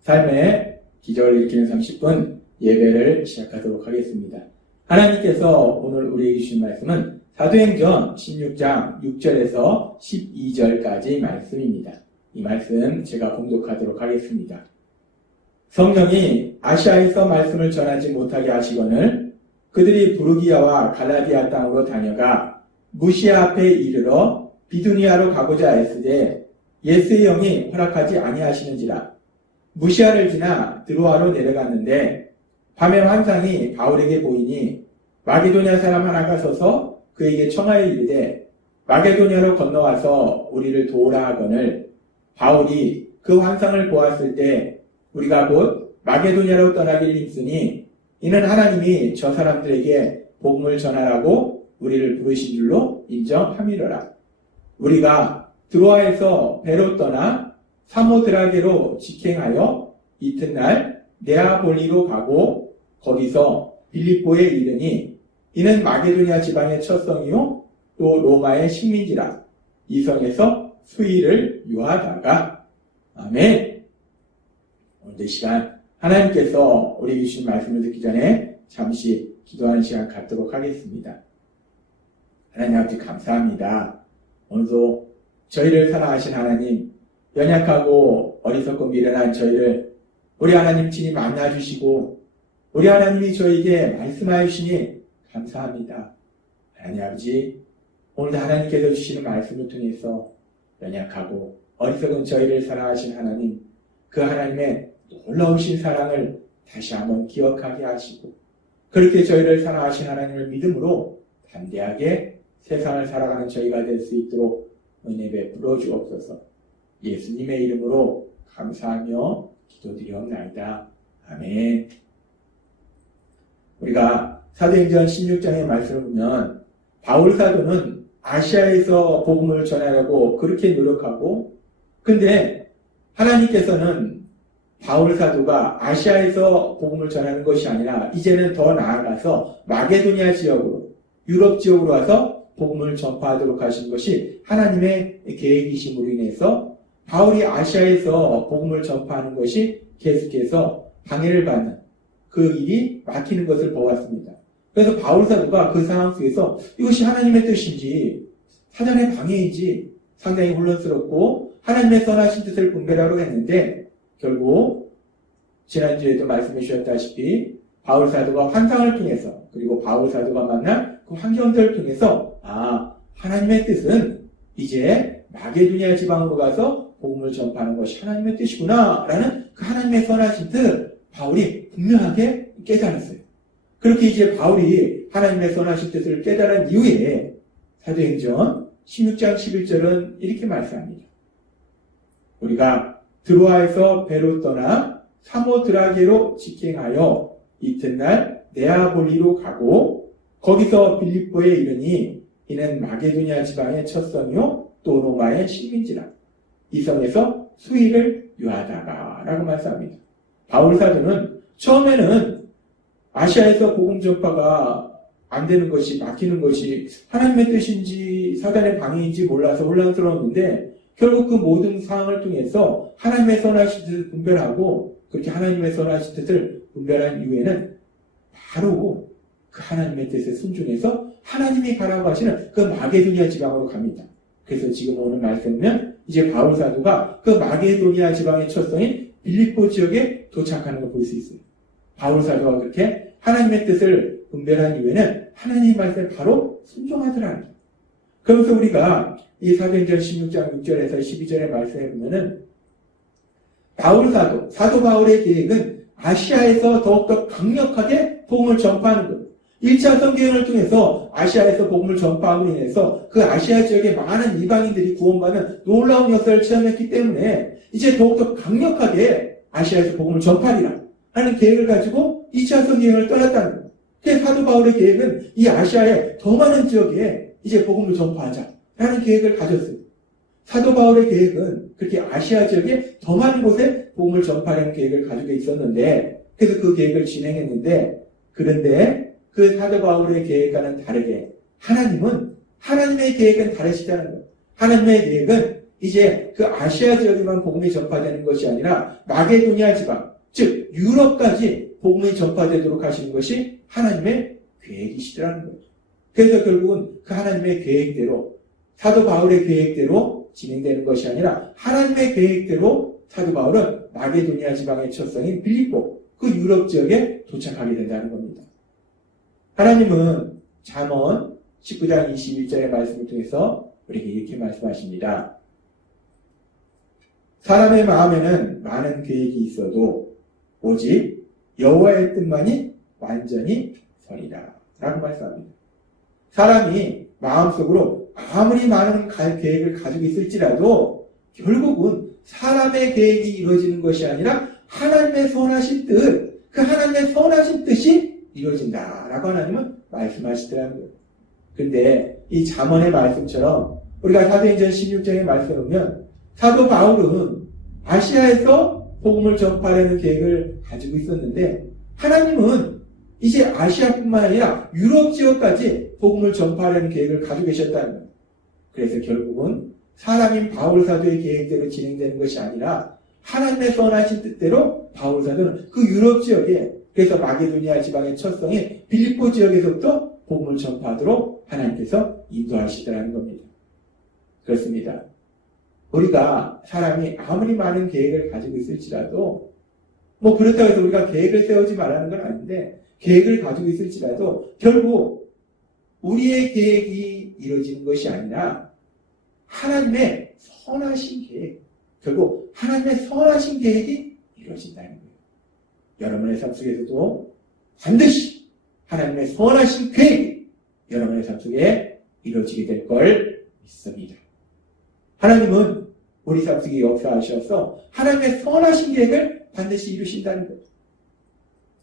삶의 기적을 일으키는 30분 예배를 시작하도록 하겠습니다. 하나님께서 오늘 우리에게 주신 말씀은 사도행전 16장 6절에서 12절까지 말씀입니다. 이 말씀 제가 봉독하도록 하겠습니다. 성령이 아시아에서 말씀을 전하지 못하게 하시거늘 그들이 부르기아와 갈라디아 땅으로 다녀가 무시아 앞에 이르러 비두니아로 가고자 애쓰되 예수의 영이 허락하지 아니하시는지라. 무시아를 지나 드로아로 내려갔는데 밤에 환상이 바울에게 보이니 마게도냐 사람 하나가 서서 그에게 청하여 이르되 마게도냐로 건너와서 우리를 도우라 하거늘 바울이 그 환상을 보았을 때 우리가 곧 마게도냐로 떠나길 힘쓰니 이는 하나님이 저 사람들에게 복음을 전하라고 우리를 부르신 줄로 인정함이로라. 우리가 드로아에서 배로 떠나 사모드라게로 직행하여 이튿날 네아볼리로 가고 거기서 빌립보에 이르니 이는 마게도냐 지방의 첫 성이요 또 로마의 식민지라. 이 성에서 수일을 유하다가. 아멘. 오늘 이 시간 하나님께서 우리에게 주신 말씀을 듣기 전에 잠시 기도하는 시간 갖도록 하겠습니다. 하나님 아버지 감사합니다. 오늘도 저희를 사랑하신 하나님, 연약하고 어리석고 미련한 저희를 우리 하나님 친히 만나주시고 우리 하나님이 저에게 말씀하여 주시니 감사합니다. 하나님 아버지, 오늘도 하나님께서 주시는 말씀을 통해서 연약하고 어리석은 저희를 사랑하신 하나님, 그 하나님의 놀라우신 사랑을 다시 한번 기억하게 하시고 그렇게 저희를 사랑하신 하나님을 믿음으로 담대하게 세상을 살아가는 저희가 될 수 있도록 은혜 베풀어 주옵소서. 예수님의 이름으로 감사하며 기도드리옵나이다. 아멘. 우리가 사도행전 16장의 말씀을 보면 바울 사도는 아시아에서 복음을 전하려고 그렇게 노력하고, 근데 하나님께서는 바울 사도가 아시아에서 복음을 전하는 것이 아니라 이제는 더 나아가서 마게도냐 지역으로, 유럽 지역으로 와서 복음을 전파하도록 하신 것이 하나님의 계획이심으로 인해서 바울이 아시아에서 복음을 전파하는 것이 계속해서 방해를 받는 그 일이 막히는 것을 보았습니다. 그래서 바울 사도가 그 상황 속에서 이것이 하나님의 뜻인지 사전의 방해인지 상당히 혼란스럽고 하나님의 선하신 뜻을 분별하려고 했는데 결국 지난주에도 말씀해 주셨다시피 바울 사도가 환상을 통해서 그리고 바울 사도가 만난 그 환경들을 통해서 하나님의 뜻은 이제 마게도냐 지방으로 가서 복음을 전파하는 것이 하나님의 뜻이구나 라는 그 하나님의 선하신 뜻을 바울이 분명하게 깨달았어요. 그렇게 이제 바울이 하나님의 선하신 뜻을 깨달은 이후에 사도행전 16장 11절은 이렇게 말씀합니다. 우리가 드로아에서 배로 떠나 사모드라게로 직행하여 이튿날 네아볼리로 가고 거기서 빌립보에 이르니 이는 마게도냐 지방의 첫 성이요 또 로마의 식민지라. 이 성에서 수일을 유하다가 라고 말씀합니다. 바울 사도는 처음에는 아시아에서 복음 전파가 안 되는 것이, 막히는 것이 하나님의 뜻인지 사단의 방해인지 몰라서 혼란스러웠는데 결국 그 모든 상황을 통해서 하나님의 선하신 뜻을 분별하고 그렇게 하나님의 선하신 뜻을 분별한 이후에는 바로 그 하나님의 뜻에 순종해서 하나님이 가라고 하시는 그 마게도냐 지방으로 갑니다. 그래서 지금 오늘 말씀은 이제 바울 사도가 그 마게도냐 지방의 첫 성인 빌립보 지역에 도착하는 걸 볼 수 있어요. 바울 사도가 그렇게 하나님의 뜻을 분별한 이후에는 하나님의 말씀에 바로 순종하더라는 거예요. 그러면서 우리가 이 사도행전 16장 6절에서 12절의 말씀에 보면은 바울 사도 바울의 계획은 아시아에서 더욱더 강력하게 복음을 전파하는 거예요. 1차 선교행을 통해서 아시아에서 복음을 전파함으로 인해서 그 아시아 지역의 많은 이방인들이 구원받는 놀라운 역사를 체험했기 때문에 이제 더욱더 강력하게 아시아에서 복음을 전파하리라 하는 계획을 가지고 2차 선교행을 떠났다는 거예요. 그래서 사도 바울의 계획은 이 아시아의 더 많은 지역에 이제 복음을 전파하자 라는 계획을 가졌어요. 사도 바울의 계획은 그렇게 아시아 지역에 더 많은 곳에 복음을 전파하는 계획을 가지고 있었는데, 그래서 그 계획을 진행했는데, 그런데 그 사도 바울의 계획과는 다르게 하나님의 계획은 다르시다는 거예요. 하나님의 계획은 이제 그 아시아 지역에만 복음이 전파되는 것이 아니라 마게도니아 지방, 즉 유럽까지 복음이 전파되도록 하시는 것이 하나님의 계획이시더라는 거예요. 그래서 결국은 그 하나님의 계획대로, 사도 바울의 계획대로 진행되는 것이 아니라 하나님의 계획대로 사도 바울은 마게도니아 지방의 첫성인 빌립보, 그 유럽 지역에 도착하게 된다는 겁니다. 하나님은 잠언 19장 21절의 말씀을 통해서 우리에게 이렇게 말씀하십니다. 사람의 마음에는 많은 계획이 있어도 오직 여호와의 뜻만이 완전히 서리라 라고 말씀합니다. 사람이 마음속으로 아무리 많은 계획을 가지고 있을지라도 결국은 사람의 계획이 이루어지는 것이 아니라 하나님의 선하신 뜻, 그 하나님의 선하신 뜻이 이루어진다라고 하나님은 말씀하시더라는 거예요. 근데 이 잠언의 말씀처럼 우리가 사도행전 16장의 말씀을 보면 사도 바울은 아시아에서 복음을 전파하려는 계획을 가지고 있었는데 하나님은 이제 아시아뿐만 아니라 유럽 지역까지 복음을 전파하려는 계획을 가지고 계셨다는 거예요. 그래서 결국은 사람인 바울 사도의 계획대로 진행되는 것이 아니라 하나님의 선하신 뜻대로 바울 사도는 그 유럽 지역에, 그래서 마게도니아 지방의 첫성인 빌립보 지역에서부터 복음을 전파하도록 하나님께서 인도하시더라는 겁니다. 그렇습니다. 우리가 사람이 아무리 많은 계획을 가지고 있을지라도 그렇다고 해서 우리가 계획을 세우지 말라는 건 아닌데 계획을 가지고 있을지라도 결국 우리의 계획이 이루어지는 것이 아니라 하나님의 선하신 계획, 결국 하나님의 선하신 계획이 이루어진다는 거예요. 여러분의 삶 속에서도 반드시 하나님의 선하신 계획이 여러분의 삶 속에 이루어지게 될 걸 믿습니다. 하나님은 우리 삶 속에 역사하셔서 하나님의 선하신 계획을 반드시 이루신다는 거예요.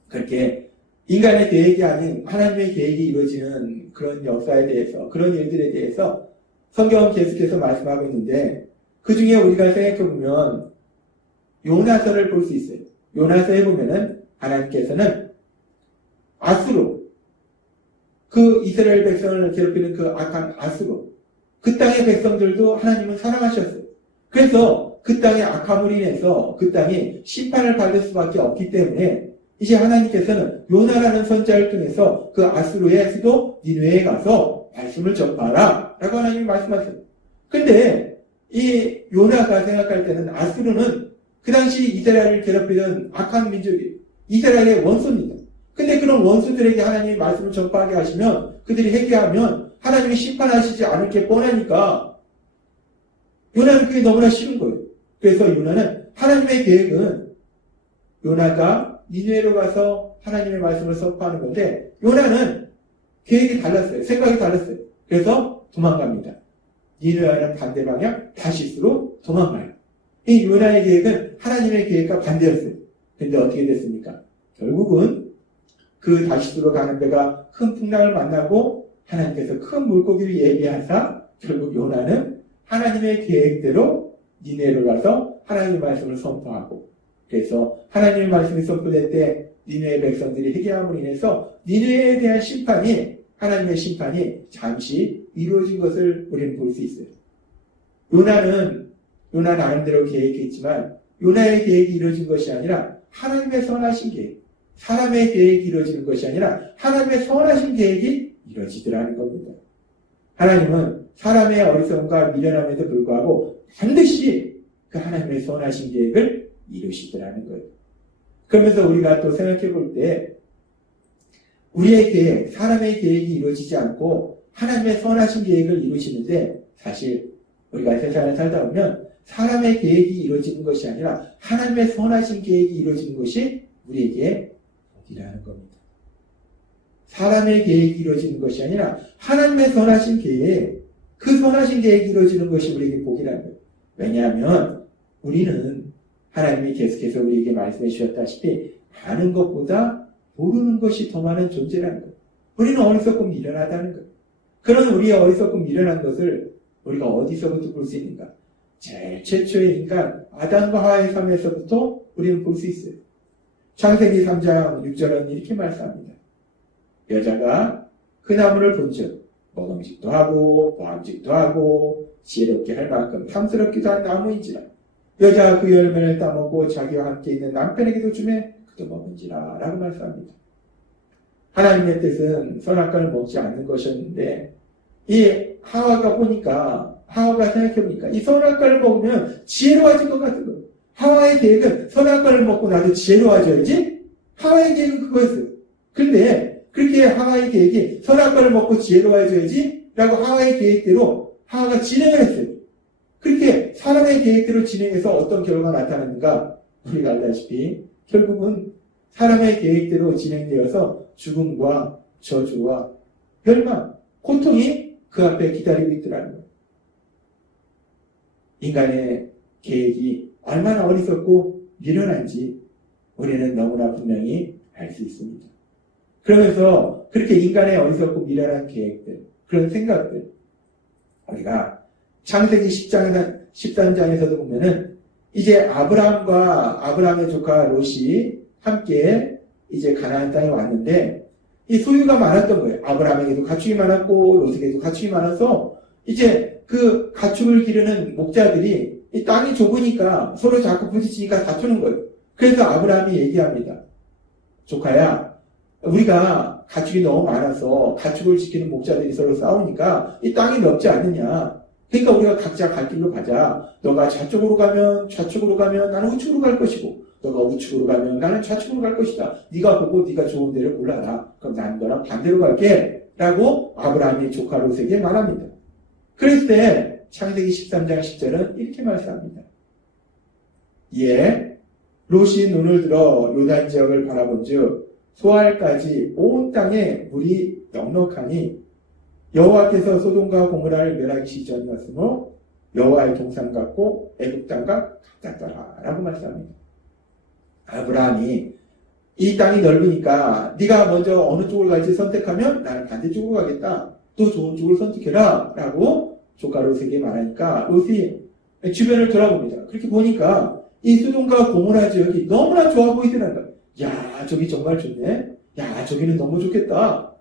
그렇게 인간의 계획이 아닌 하나님의 계획이 이루어지는 그런 역사에 대해서, 그런 일들에 대해서 성경은 계속해서 말씀하고 있는데 그 중에 우리가 생각해보면 요나서를 볼 수 있어요. 요나서에 보면은 하나님께서는 아수르, 그 이스라엘 백성을 괴롭히는 그 악한 아수르, 그 땅의 백성들도 하나님은 사랑하셨어요. 그래서 그 땅의 악함으로 인해서 그 땅이 심판을 받을 수밖에 없기 때문에 이제 하나님께서는 요나라는 선지자를 통해서 그 아수르의 수도 니느웨에 가서 말씀을 전파하라 라고 하나님이 말씀하셨어요. 근데 이 요나가 생각할 때는 아수르는 그 당시 이스라엘을 괴롭히던 악한 민족이에요. 이스라엘의 원수입니다. 근데 그런 원수들에게 하나님이 말씀을 전파하게 하시면 그들이 회개하면 하나님이 심판하시지 않을 게 뻔하니까 요나는 그게 너무나 싫은 거예요. 그래서 요나는 하나님의 계획은 요나가 니느웨로 가서 하나님의 말씀을 선포하는 건데 요나는 계획이 달랐어요. 생각이 달랐어요. 그래서 도망갑니다. 니느웨와는 반대 방향 다시스로 도망가요. 이 요나의 계획은 하나님의 계획과 반대였어요. 근데 어떻게 됐습니까? 결국은 그 다시스로 가는 데가 큰 풍랑을 만나고 하나님께서 큰 물고기를 예비하사 결국 요나는 하나님의 계획대로 니느웨로 가서 하나님의 말씀을 선포하고, 그래서 하나님의 말씀이 선포될 때 니느웨 백성들이 회개함으로 인해서 니느웨에 대한 심판이, 하나님의 심판이 잠시 이루어진 것을 우리는 볼 수 있어요. 요나 나름대로 계획했지만 요나의 계획이 이루어진 것이 아니라 하나님의 선하신 계획, 사람의 계획이 이루어지는 것이 아니라 하나님의 선하신 계획이 이루어지더라는 겁니다. 하나님은 사람의 어리석음과 미련함에도 불구하고 반드시 그 하나님의 선하신 계획을 이루시더라는 거예요. 그러면서 우리가 또 생각해 볼 때 우리의 계획, 사람의 계획이 이루어지지 않고 하나님의 선하신 계획을 이루시는데 사실 우리가 세상을 살다 보면 사람의 계획이 이루어지는 것이 아니라 하나님의 선하신 계획이 이루어지는 것이 우리에게 복이라는 겁니다. 사람의 계획이 이루어지는 것이 아니라 하나님의 선하신 계획, 그 선하신 계획이 이루어지는 것이 우리에게 복이라는 거예요. 왜냐하면 우리는 하나님이 계속해서 우리에게 말씀해 주셨다시피 아는 것보다 모르는 것이 더 많은 존재라는 거예요. 우리는 어리석고 미련하다는 거예요. 그런 우리의 어리석고 미련한 것을 우리가 어디서부터 볼 수 있는가? 제일 최초의 인간 아담과 하와의 삶에서부터 우리는 볼 수 있어요. 창세기 3장 6절은 이렇게 말씀합니다. 여자가 그 나무를 본즉 먹음직도 하고 보암직도 하고 지혜롭게 할 만큼 탐스럽기도 한 나무인지라 여자가 그 열매를 따먹고 자기와 함께 있는 남편에게도 주매 그도 먹은지라 라고 말씀합니다. 하나님의 뜻은 선악과를 먹지 않는 것이었는데 이 하와가 보니까 하와가 생각해보니까 이 선악과를 먹으면 지혜로워질 것 같은 거예요. 하와의 계획은 선악과를 먹고 나도 지혜로워져야지 하와의 계획은 그거였어요. 근데 그렇게 하와의 계획이 선악과를 먹고 지혜로워져야지 라고 하와의 계획대로 하와가 진행을 했어요. 그렇게 사람의 계획대로 진행해서 어떤 결과가 나타났는가 우리가 알다시피 결국은 사람의 계획대로 진행되어서 죽음과 저주와 멸망, 고통이 그 앞에 기다리고 있더라는 거예요. 인간의 계획이 얼마나 어리석고 미련한지 우리는 너무나 분명히 알 수 있습니다. 그러면서 그렇게 인간의 어리석고 미련한 계획들, 그런 생각들, 우리가 창세기 13장에서도 보면은 이제 아브라함과 아브라함의 조카 롯이 함께 이제 가나안 땅에 왔는데 이 소유가 많았던 거예요. 아브라함에게도 가축이 많았고 롯에게도 가축이 많아서 이제 그 가축을 기르는 목자들이 이 땅이 좁으니까 서로 자꾸 부딪히니까 다투는 거예요. 그래서 아브라함이 얘기합니다. 조카야, 우리가 가축이 너무 많아서 가축을 지키는 목자들이 서로 싸우니까 이 땅이 넓지 않느냐. 그러니까 우리가 각자 갈 길로 가자. 너가 좌측으로 가면 나는 우측으로 갈 것이고 너가 우측으로 가면 나는 좌측으로 갈 것이다. 네가 보고 네가 좋은 데를 골라라. 그럼 나는 너랑 반대로 갈게. 라고 아브라함이 조카 롯에게 말합니다. 그랬을 때 창세기 13장 10절은 이렇게 말씀합니다. 이에 롯이 눈을 들어 요단 지역을 바라본즉 소알까지 온 땅에 물이 넉넉하니 여호와께서 소돔과 고모라를 멸하기 전이었으므로 여호와의 동산 같고 애굽 땅과 같았더라 라고 말씀합니다. 아브라함이 이 땅이 넓으니까 네가 먼저 어느 쪽을 갈지 선택하면 나는 반대쪽으로 가겠다. 또 좋은 쪽을 선택해라 라고 조카 롯에게 말하니까 롯이 주변을 돌아봅니다. 그렇게 보니까 이 소돔과 고모라 지역이 너무나 좋아 보이더라는 거예요. 야, 저기 정말 좋네. 야, 저기는 너무 좋겠다.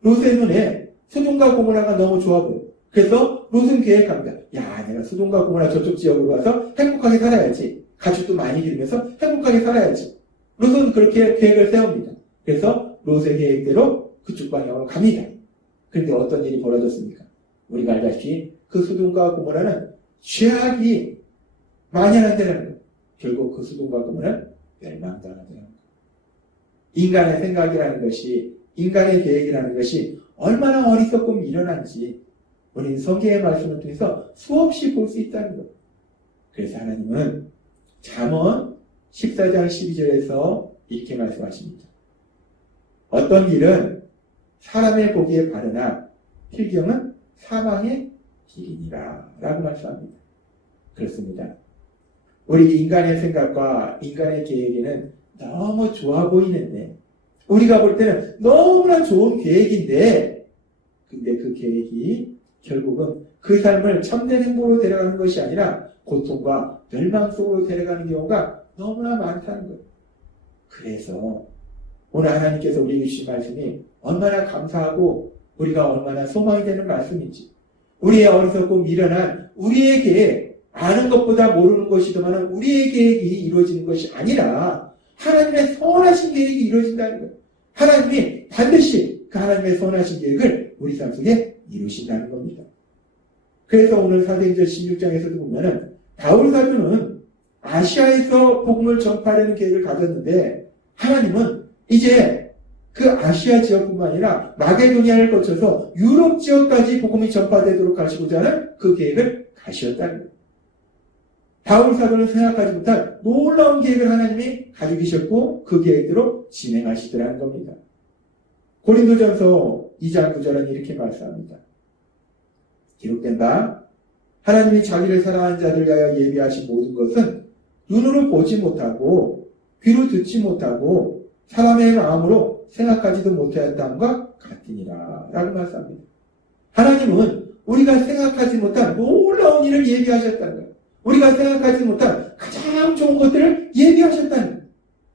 롯의 눈에 소돔과 고모라가 너무 좋아 보여요. 그래서 롯은 계획합니다. 야, 내가 소돔과 고모라 저쪽 지역으로 가서 행복하게 살아야지. 가축도 많이 기르면서 행복하게 살아야지. 롯은 그렇게 계획을 세웁니다. 그래서 롯의 계획대로 그쪽 방향으로 갑니다. 그런데 어떤 일이 벌어졌습니까? 우리가 알다시피 그 소돔과 고모라는 죄악이 만연한다는 거예요. 결국 그 소돔과 고모라는 멸망당하더라는 거예요. 인간의 생각이라는 것이, 인간의 계획이라는 것이 얼마나 어리석고 미련한지 우리는 성경의 말씀을 통해서 수없이 볼 수 있다는 거예요. 그래서 하나님은 잠언 14장 12절에서 이렇게 말씀하십니다. 어떤 길은 사람의 보기에 바르나 필경은 사망의 길이니라 라고 말씀합니다. 그렇습니다. 우리 인간의 생각과 인간의 계획에는 너무 좋아 보이는데 우리가 볼 때는 너무나 좋은 계획인데 근데 그 계획이 결국은 그 삶을 참된 행복으로 데려가는 것이 아니라 고통과 멸망 속으로 데려가는 경우가 너무나 많다는 거예요. 그래서 오늘 하나님께서 우리에게 주신 말씀이 얼마나 감사하고 우리가 얼마나 소망이 되는 말씀인지 우리의 어리석고 미련한 우리의 계획 아는 것보다 모르는 것이더만 우리의 계획이 이루어지는 것이 아니라 하나님의 선하신 계획이 이루어진다는 거예요. 하나님이 반드시 그 하나님의 선하신 계획을 우리 삶 속에 이루신다는 겁니다. 그래서 오늘 사도행전 16장에서도 보면은 바울 사도는 아시아에서 복음을 전파하려는 계획을 가졌는데 하나님은 이제 그 아시아 지역뿐만 아니라 마게도니아를 거쳐서 유럽 지역까지 복음이 전파되도록 하시고자 하는 그 계획을 가셨다는 거예요. 바울 사도는 생각하지 못한 놀라운 계획을 하나님이 가지고 계셨고 그 계획대로 진행하시더라는 겁니다. 고린도전서 2장 9절은 이렇게 말씀합니다. 기록된 바 하나님이 자기를 사랑하는 자들 위하여 예비하신 모든 것은 눈으로 보지 못하고 귀로 듣지 못하고 사람의 마음으로 생각하지도 못하였다함과 같으니라 라고 말씀합니다. 하나님은 우리가 생각하지 못한 놀라운 일을 예비하셨다는 거예요. 우리가 생각하지 못한 가장 좋은 것들을 예비하셨다는 거예요.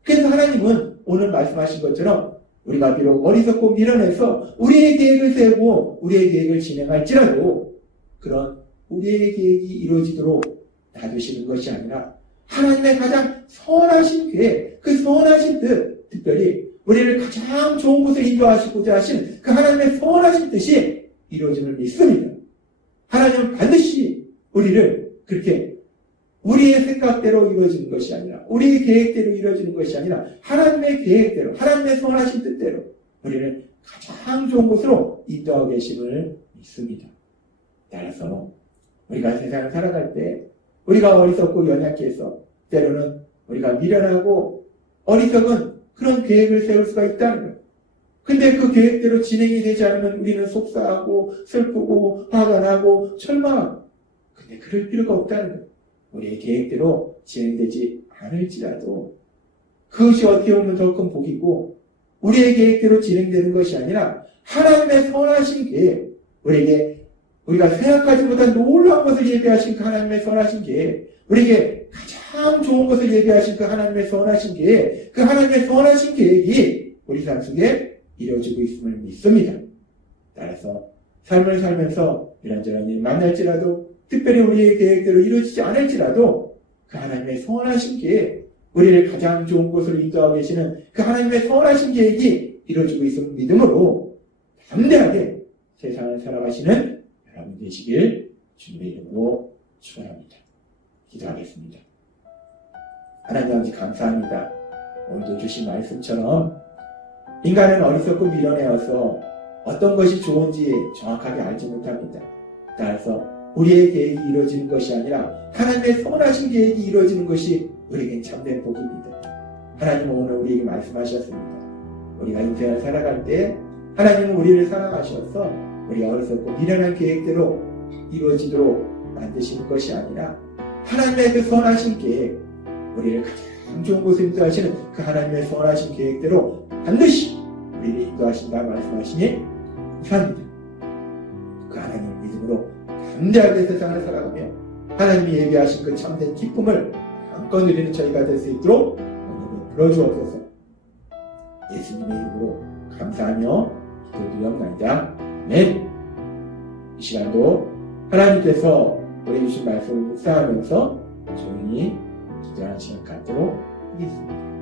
그래서 하나님은 오늘 말씀하신 것처럼 우리가 비록 어리석고 미련해서 우리의 계획을 세우고 우리의 계획을 진행할지라도 그런 우리의 계획이 이루어지도록 놔두시는 것이 아니라 하나님의 가장 선하신 계획, 그 선하신 뜻, 특별히 우리를 가장 좋은 곳을 인도하시고자 하신 그 하나님의 선하신 뜻이 이루어짐을 믿습니다. 하나님은 반드시 우리를 그렇게 우리의 생각대로 이루어지는 것이 아니라 우리의 계획대로 이루어지는 것이 아니라 하나님의 계획대로 하나님의 선하신 뜻대로 우리를 가장 좋은 곳으로 인도하고 계심을 믿습니다. 따라서 우리가 세상을 살아갈 때 우리가 어리석고 연약해 해서 때로는 우리가 미련하고 어리석은 그런 계획을 세울 수가 있다는 거예요. 근데 그 계획대로 진행이 되지 않으면 우리는 속상하고 슬프고 화가 나고 절망하고 근데 그럴 필요가 없다는 거예요. 우리의 계획대로 진행되지 않을지라도 그것이 어떻게 보면 더 큰 복이고 우리의 계획대로 진행되는 것이 아니라 하나님의 선하신 계획 우리에게 우리가 생각하지 못한 놀라운 것을 예비하신 그 하나님의 선하신 계획 우리에게 가장 좋은 것을 예비하신 그 하나님의 선하신 계획 그 하나님의 선하신 계획이 우리 삶 속에 이루어지고 있음을 믿습니다. 따라서 삶을 살면서 이런저런 일 만날지라도 특별히 우리의 계획대로 이루어지지 않을지라도 그 하나님의 선하신 계획 우리를 가장 좋은 곳으로 인도하고 계시는 그 하나님의 선하신 계획이 이루어지고 있음을 믿음으로 담대하게 세상을 살아가시는 여러분 되시길 주님의 이름으로 축원합니다. 기도하겠습니다. 하나님 아버지 감사합니다. 오늘도 주신 말씀처럼 인간은 어리석고 미련해서 어떤 것이 좋은지 정확하게 알지 못합니다. 따라서 우리의 계획이 이루어지는 것이 아니라 하나님의 선하신 계획이 이루어지는 것이 우리에겐 참된 복입니다. 하나님은 오늘 우리에게 말씀하셨습니다. 우리가 인생을 살아갈 때 하나님은 우리를 사랑하셔서 우리 어리석고 미련한 계획대로 이루어지도록 만드시는 것이 아니라 하나님의 그 선하신 계획 우리를 가장 좋은 곳에 인도하시는 그 하나님의 선하신 계획대로 반드시 우리를 인도하신다 말씀하시니 감사합니다. 그 하나님 믿음으로 담대하게 세상을 살아가며 하나님이 예비하신 그 참된 기쁨을 마음껏 누리는 저희가 될 수 있도록 오늘 불러주옵소서. 예수님의 이름으로 감사하며 기도드리옵나이다. 아멘. 이 시간도 하나님께서 보내주신 말씀을 묵상하면서 조용히 기도하는 시간 갖도록 하겠습니다.